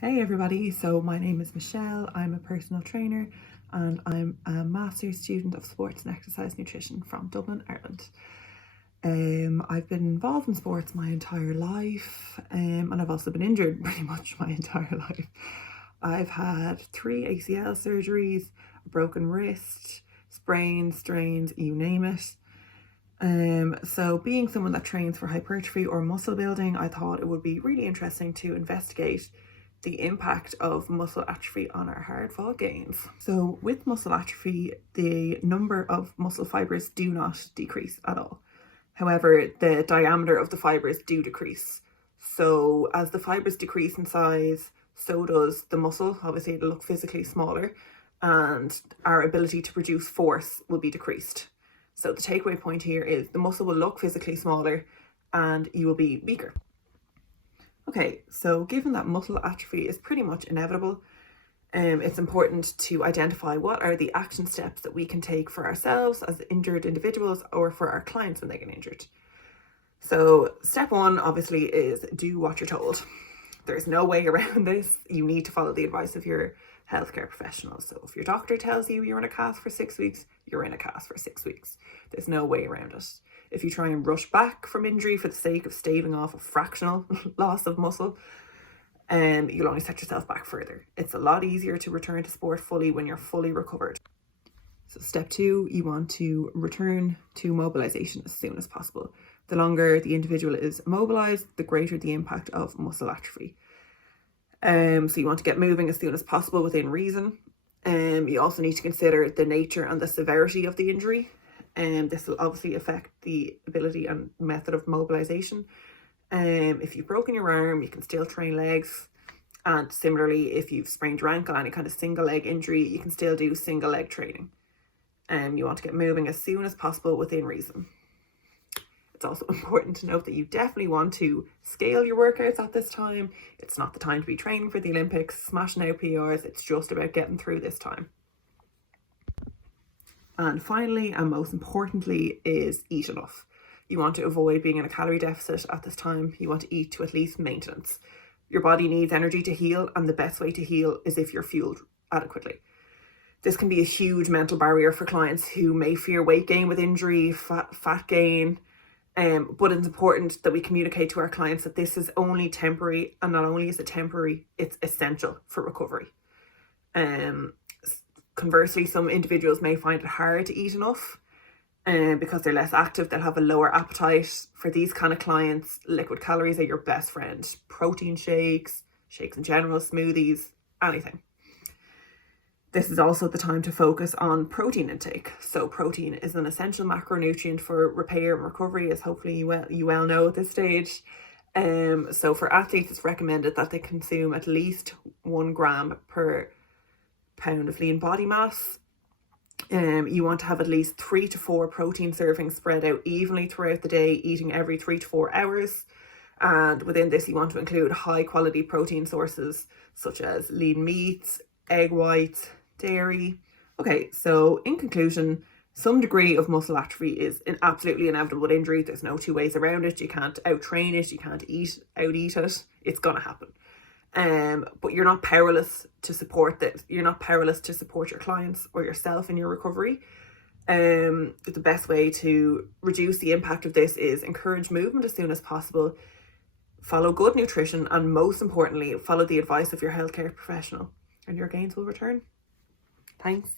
Hey everybody, so my name is Michelle, I'm a personal trainer and I'm a master's student of sports and exercise nutrition from Dublin, Ireland. I've been involved in sports my entire life and I've also been injured pretty much my entire life. I've had 3 ACL surgeries, a broken wrist, sprains, strains, you name it. So being someone that trains for hypertrophy or muscle building, I thought it would be really interesting to investigate the impact of muscle atrophy on our hard-fought gains. So with muscle atrophy, the number of muscle fibers do not decrease at all. However, the diameter of the fibers do decrease. So as the fibers decrease in size, so does the muscle. Obviously it'll look physically smaller and our ability to produce force will be decreased. So the takeaway point here is the muscle will look physically smaller and you will be weaker. Okay, so given that muscle atrophy is pretty much inevitable, it's important to identify what are the action steps that we can take for ourselves as injured individuals or for our clients when they get injured. So step 1 obviously is do what you're told. There's no way around this. You need to follow the advice of your healthcare professional. So if your doctor tells you you're in a cast for 6 weeks, you're in a cast for 6 weeks. There's no way around it. If you try and rush back from injury for the sake of staving off a fractional loss of muscle, you'll only set yourself back further. It's a lot easier to return to sport fully when you're fully recovered. So step 2, you want to return to mobilization as soon as possible. The longer the individual is mobilized, the greater the impact of muscle atrophy. So you want to get moving as soon as possible within reason. You also need to consider the nature and the severity of the injury. This will obviously affect the ability and method of mobilization. If you've broken your arm, you can still train legs. And similarly, if you've sprained your ankle, any kind of single leg injury, you can still do single leg training. You want to get moving as soon as possible within reason. It's also important to note that you definitely want to scale your workouts at this time. It's not the time to be training for the Olympics, smashing out PRs. It's just about getting through this time. And finally, and most importantly, is eat enough. You want to avoid being in a calorie deficit at this time. You want to eat to at least maintenance. Your body needs energy to heal, and the best way to heal is if you're fueled adequately. This can be a huge mental barrier for clients who may fear weight gain with injury, fat gain, but it's important that we communicate to our clients that this is only temporary, and not only is it temporary, it's essential for recovery. Conversely, some individuals may find it hard to eat enough because they're less active, they'll have a lower appetite. For these kind of clients, liquid calories are your best friend. Protein shakes in general, smoothies, anything. This is also the time to focus on protein intake. So protein is an essential macronutrient for repair and recovery, as hopefully you well know at this stage. So for athletes, it's recommended that they consume at least 1 gram per pound of lean body mass. You want to have at least 3 to 4 protein servings spread out evenly throughout the day, eating every 3 to 4 hours. And within this, you want to include high quality protein sources such as lean meats, egg whites, dairy. Okay, so in conclusion, some degree of muscle atrophy is an absolutely inevitable injury. There's no 2 ways around it. You can't out-train it. You can't out-eat it. It's going to happen. But you're not powerless to support this. You're not powerless to support your clients or yourself in your recovery. The best way to reduce the impact of this is encourage movement as soon as possible, follow good nutrition, and most importantly, follow the advice of your healthcare professional, and your gains will return. Thanks.